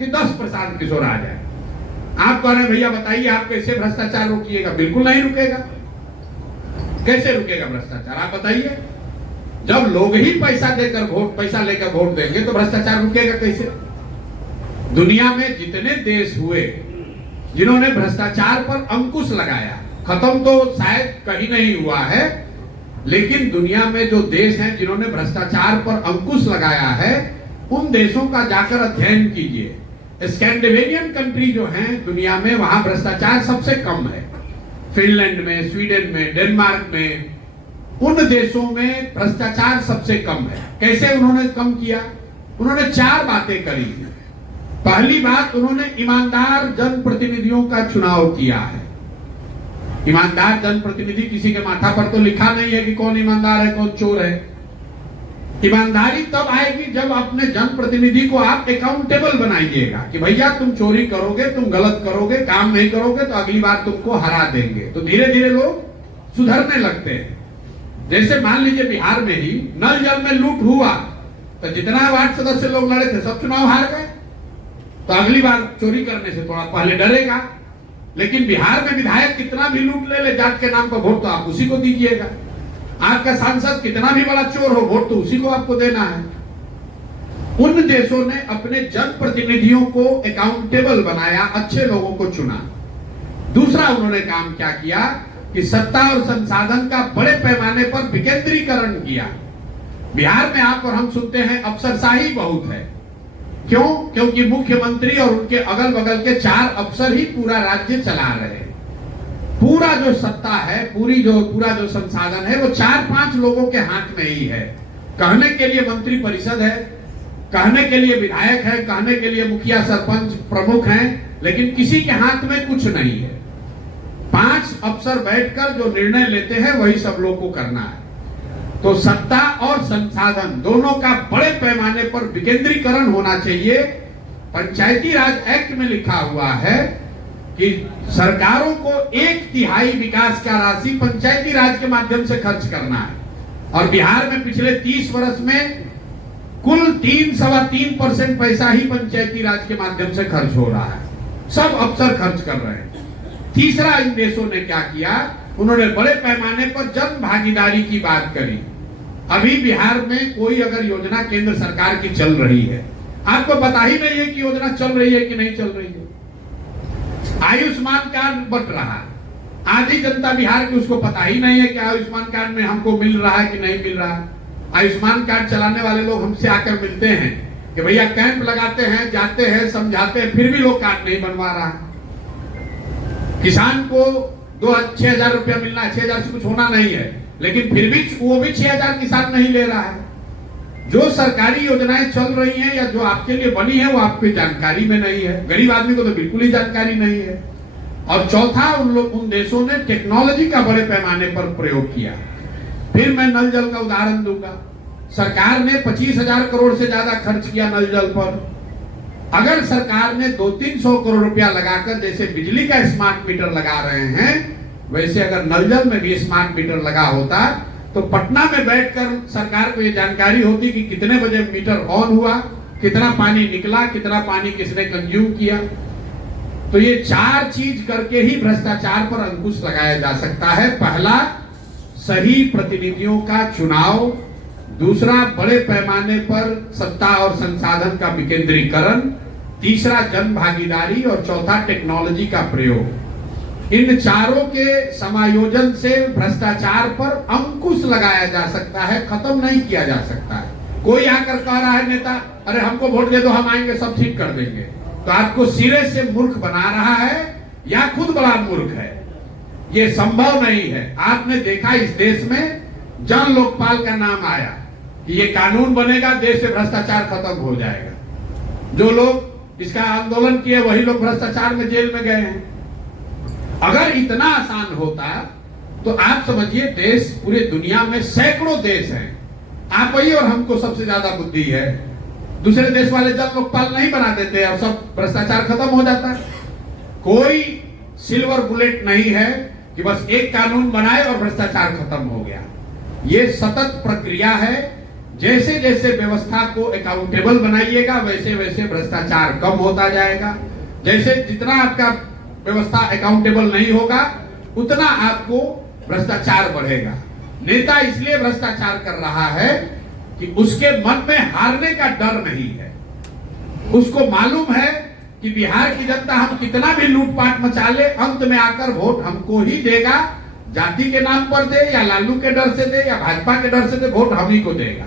कि 10 प्रशांत किशोर आ जाए। आप कह रहे हैं भैया बताइए आप कैसे भ्रष्टाचार रोकिएगा? बिल्कुल नहीं रुकेगा। कैसे रुकेगा भ्रष्टाचार? आप बताइए। जब लोग ही पैसा लेकर वोट देंगे तो भ्रष्टाचार रुकेगा कैसे? दुनिया में जितने देश हुए जिन्होंने भ्रष्टाचार पर अंकुश लगाया, खत्म तो शायद कहीं नहीं हुआ है, लेकिन दुनिया में जो देश हैं जिन्होंने भ्रष्टाचार पर अंकुश लगाया है, उन देशों का जाकर अध्ययन कीजिए। स्कैंडिनेवियन कंट्री जो हैं दुनिया में, वहां भ्रष्टाचार सबसे कम है। फिनलैंड में, स्वीडन में, डेनमार्क में, उन देशों में भ्रष्टाचार सबसे कम है। कैसे उन्होंने कम किया? उन्होंने 4 बातें करी थी। पहली बात, उन्होंने ईमानदार जनप्रतिनिधियों का चुनाव किया है। ईमानदार जनप्रतिनिधि, किसी के माथा पर तो लिखा नहीं है कि कौन ईमानदार है कौन चोर है। ईमानदारी तब आएगी जब अपने जनप्रतिनिधि को आप अकाउंटेबल बनाइएगा कि भैया तुम चोरी करोगे, तुम गलत करोगे, काम नहीं करोगे तो अगली बार तुमको हरा देंगे। तो धीरे धीरे लोग सुधरने लगते हैं। जैसे मान लीजिए बिहार में ही नल जल में लूट हुआ तो जितना वार्ड सदस्य लोग लड़े थे सब चुनाव हार गए, तो अगली बार चोरी करने से थोड़ा पहले डरेगा। लेकिन बिहार में विधायक कितना भी लूट ले जात के नाम पर, वोट तो आप उसी को दीजिएगा। आपका सांसद कितना भी बड़ा चोर हो, वोट तो उसी को आपको देना है। उन देशों ने अपने जनप्रतिनिधियों को अकाउंटेबल बनाया, अच्छे लोगों को चुना। दूसरा उन्होंने काम क्या किया कि सत्ता और संसाधन का बड़े पैमाने पर विकेंद्रीकरण किया। बिहार में आप और हम सुनते हैं अफसरशाही बहुत है। क्यों? क्योंकि मुख्यमंत्री और उनके अगल बगल के 4 अफसर ही पूरा राज्य चला रहे हैं। पूरा जो सत्ता है, पूरा जो संसाधन है वो 4-5 लोगों के हाथ में ही है। कहने के लिए मंत्री परिषद है, कहने के लिए विधायक है, कहने के लिए मुखिया सरपंच प्रमुख हैं, लेकिन किसी के हाथ में कुछ नहीं है। 5 अफसर बैठकर जो निर्णय लेते हैं वही सब लोग को करना है। तो सत्ता और संसाधन दोनों का बड़े पैमाने पर विकेंद्रीकरण होना चाहिए। पंचायती राज एक्ट में लिखा हुआ है कि सरकारों को 1/3 विकास का राशि पंचायती राज के माध्यम से खर्च करना है। और बिहार में पिछले 30 वर्ष में कुल 3-3.25% पैसा ही पंचायती राज के माध्यम से खर्च हो रहा है। सब अफसर खर्च कर रहे हैं। तीसरा, इन देशों ने क्या किया? उन्होंने बड़े पैमाने पर जन भागीदारी की बात करी। अभी बिहार में कोई अगर योजना केंद्र सरकार की चल रही है, आपको पता ही नहीं है कि योजना चल रही है कि नहीं चल रही है। आयुष्मान कार्ड बट रहा है, आधी जनता बिहार की उसको पता ही नहीं है कि आयुष्मान कार्ड में हमको मिल रहा है कि नहीं मिल रहा है। आयुष्मान कार्ड चलाने वाले लोग हमसे आकर मिलते हैं कि भैया कैंप लगाते हैं, जाते हैं, समझाते हैं, फिर भी लोग कार्ड नहीं बनवा रहा है। किसान को 6,000 रुपया मिलना है, 6,000 से कुछ होना नहीं है, लेकिन फिर भी वो भी 6,000 किसान नहीं ले रहा है। जो सरकारी योजनाएं चल रही हैं या जो आपके लिए बनी है वो आपकी जानकारी में नहीं है। गरीब आदमी को तो बिल्कुल ही जानकारी नहीं है। और चौथा, उन देशों ने टेक्नोलॉजी का बड़े पैमाने पर प्रयोग किया। फिर मैं नल जल का उदाहरण दूंगा। सरकार ने 25,000 करोड़ से ज्यादा खर्च किया नल जल पर। अगर सरकार ने 200-300 करोड़ रुपया लगाकर, जैसे बिजली का स्मार्ट मीटर लगा रहे हैं, वैसे अगर नल जल में भी स्मार्ट मीटर लगा होता तो पटना में बैठकर सरकार को ये जानकारी होती कि कितने बजे मीटर ऑन हुआ, कितना पानी निकला, कितना पानी किसने कंज्यूम किया। तो ये 4 चीज करके ही भ्रष्टाचार पर अंकुश लगाया जा सकता है। पहला, सही प्रतिनिधियों का चुनाव। दूसरा, बड़े पैमाने पर सत्ता और संसाधन का विकेंद्रीकरण। तीसरा, जन भागीदारी। और चौथा, टेक्नोलॉजी का प्रयोग। इन चारों के समायोजन से भ्रष्टाचार पर अंकुश लगाया जा सकता है, खत्म नहीं किया जा सकता है। कोई आकर कह रहा है नेता, अरे हमको वोट दे दो, हम आएंगे सब ठीक कर देंगे, तो आपको सिरे से मूर्ख बना रहा है या खुद बड़ा मूर्ख है। ये संभव नहीं है। आपने देखा इस देश में जन लोकपाल का नाम आया कि ये कानून बनेगा, देश से भ्रष्टाचार खत्म हो जाएगा। जो लोग इसका आंदोलन किए वही लोग भ्रष्टाचार में जेल में गए हैं। अगर इतना आसान होता तो आप समझिए देश, पूरे दुनिया में सैकड़ों देश हैं, आप ही और हमको सबसे ज्यादा बुद्धि है। दूसरे देश वाले जब लोकपाल नहीं बना देते और सब भ्रष्टाचार खत्म हो जाता है। कोई सिल्वर बुलेट नहीं है कि बस एक कानून बनाए और भ्रष्टाचार खत्म हो गया। ये सतत प्रक्रिया है। जैसे जैसे व्यवस्था को अकाउंटेबल बनाइएगा वैसे वैसे भ्रष्टाचार कम होता जाएगा। जैसे जितना आपका व्यवस्था अकाउंटेबल नहीं होगा उतना आपको भ्रष्टाचार बढ़ेगा। नेता इसलिए भ्रष्टाचार कर रहा है कि उसके मन में हारने का डर नहीं है। उसको मालूम है कि बिहार की जनता हम कितना भी लूटपाट मचा ले अंत में आकर वोट हमको ही देगा। जाति के नाम पर दे या लालू के डर से दे या भाजपा के डर से दे, वोट हम ही को देगा।